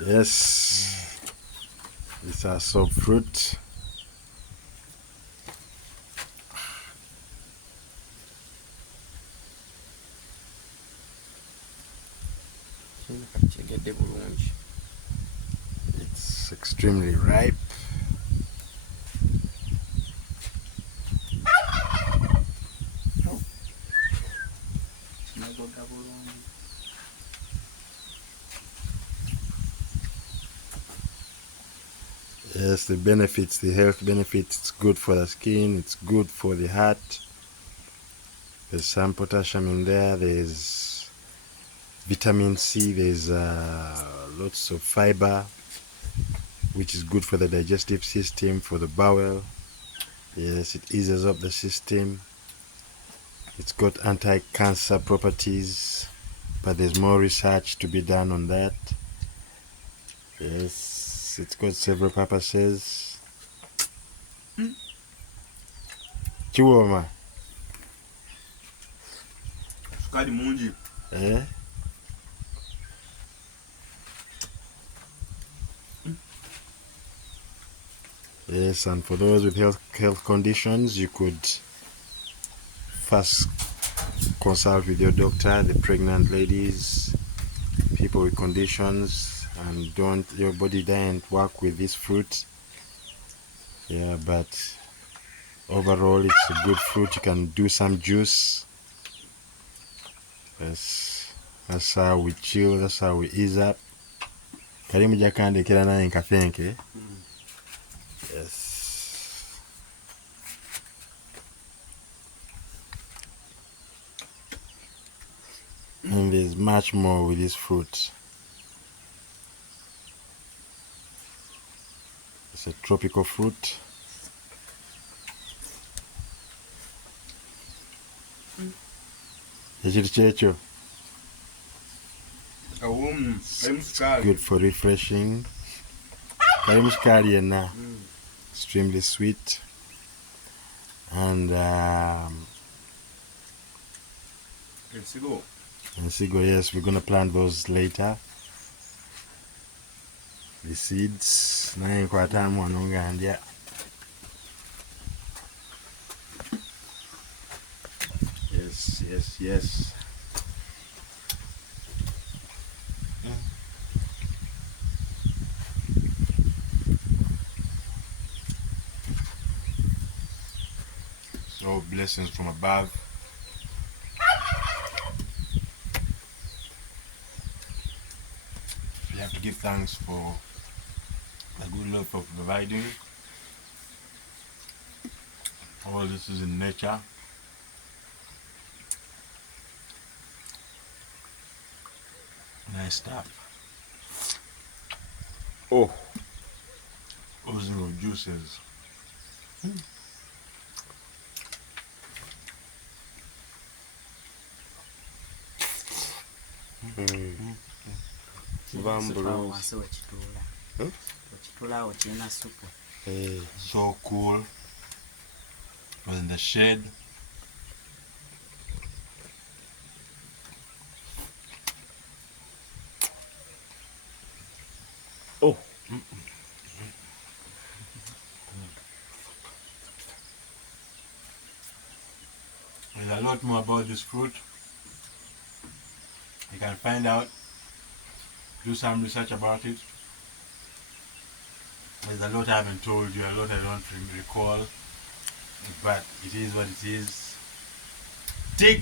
Yes, it's a soursop fruit. It's extremely ripe. Yes, the benefits, the health benefits, it's good for the skin, it's good for the heart. There's some potassium in there, there's vitamin C, there's lots of fiber, which is good for the digestive system, for the bowel. Yes, it eases up the system. It's got anti-cancer properties, but there's more research to be done on that. Yes, it's got several purposes. Chiwoma. Sukari mungi. Yes, and for those with health conditions, you could first consult with your doctor, the pregnant ladies, people with conditions, and your body doesn't work with this fruit. Yeah, but overall it's a good fruit. You can do some juice. Yes, that's how we chill, that's how we ease up. Karimu jakandekera naye nkafenke. Yes. And there's much more with this fruit. It's a tropical fruit. Ekyo good for refreshing. Karimu sukali yenna. Extremely sweet. And Ensigo, yes, we're gonna plant those later. The seeds. Naye nkwatamu wano nga ndya. Yes, yes, yes. So blessings from above. We have to give thanks for the good Lord for providing. All this is in nature. Nice stuff. Oh, oozing of juices. So cool. It was in the shade. Oh. There's a lot more about this fruit. You can find out, do some research about it. There's a lot I haven't told you, a lot I don't recall, but it is what it is. Tick!